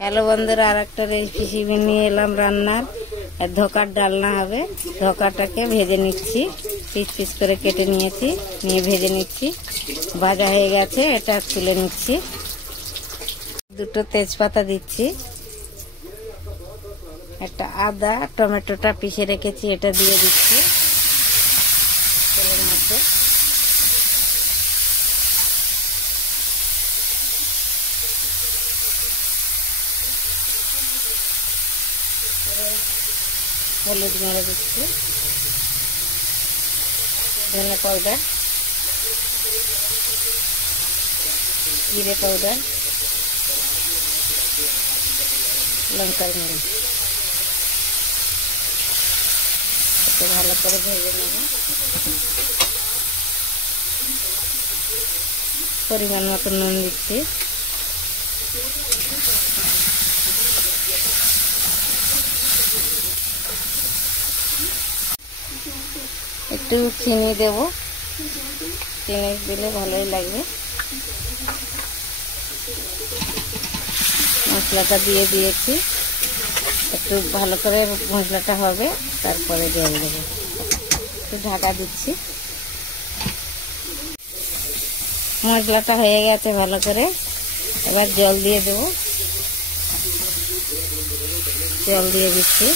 Hello বন্ধুরা, আর একটা recipe নিয়ে এলাম রান্নার। ধোকার ডালনা হবে। ধোকাটাকে ভেজে নিচ্ছি, পিস পিস করে কেটে নিয়েছি, নিয়ে ভেজে নিচ্ছি। ভাজা হয়ে গেছে, এটা তুলে নিচ্ছি। দুটো তেজপাতা দিচ্ছি, একটা আদা, টমেটোটা পিষে রেখেছি এটা দিয়ে দিচ্ছি তেলের মধ্যে। হলুদ মেরে দিচ্ছি, ধনে পাউডার, জিরে পাউডার, লঙ্কার গুঁড়ো, একটু ভালো করে ভেজে নেব। পরিমাণ মতো নুন দিচ্ছি, একটু চিনি দেব, চিনি দিলে ভালোই লাগবে। মশলাটা দিয়ে দিয়েছি, একটু ভালো করে মশলাটা হবে, তারপরে জল দেবো। একটু ঢাকা দিচ্ছি। মশলাটা হয়ে গেছে ভালো করে, এবার জল দিয়ে দেব। জল দিয়ে দিচ্ছি,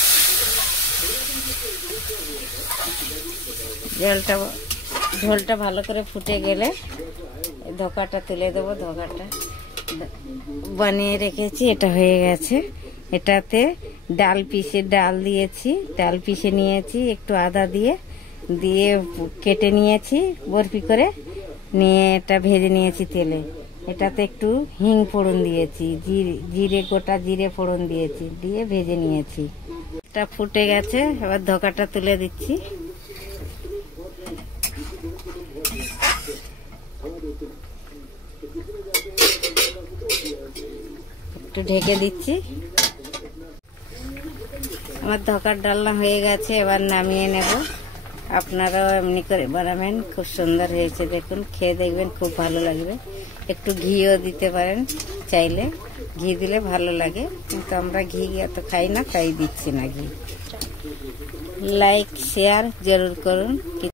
ঝোলটা ভালো করে ফুটে গেলে ধোকাটা তুলে দেবো। ধোকাটা বানিয়ে রেখেছি, এটা হয়ে গেছে। এটাতে ডাল দিয়েছি, ডাল পিষে নিয়েছি, একটু আদা দিয়ে কেটে নিয়েছি বরফি করে, নিয়ে এটা ভেজে নিয়েছি তেলে। এটাতে একটু হিং ফোড়ন দিয়েছি, গোটা জিরে ফোড়ন দিয়েছি, দিয়ে ভেজে নিয়েছি। এটা ফুটে গেছে, এবার ধোকাটা তুলে দিচ্ছি। একটু ঢেকে দিচ্ছি। আমার ধোকার ডালনা হয়ে গেছে, এবার নামিয়ে নেব। আপনারাও এমনি করে বানাবেন, খুব সুন্দর হয়েছে। দেখুন, খেয়ে দেখবেন, খুব ভালো লাগবে। একটু ঘিও দিতে পারেন চাইলে, ঘি দিলে ভালো লাগে, কিন্তু আমরা ঘি এত খাই না, তাই দিচ্ছি না ঘি। লাইক শেয়ার জরুর করুন।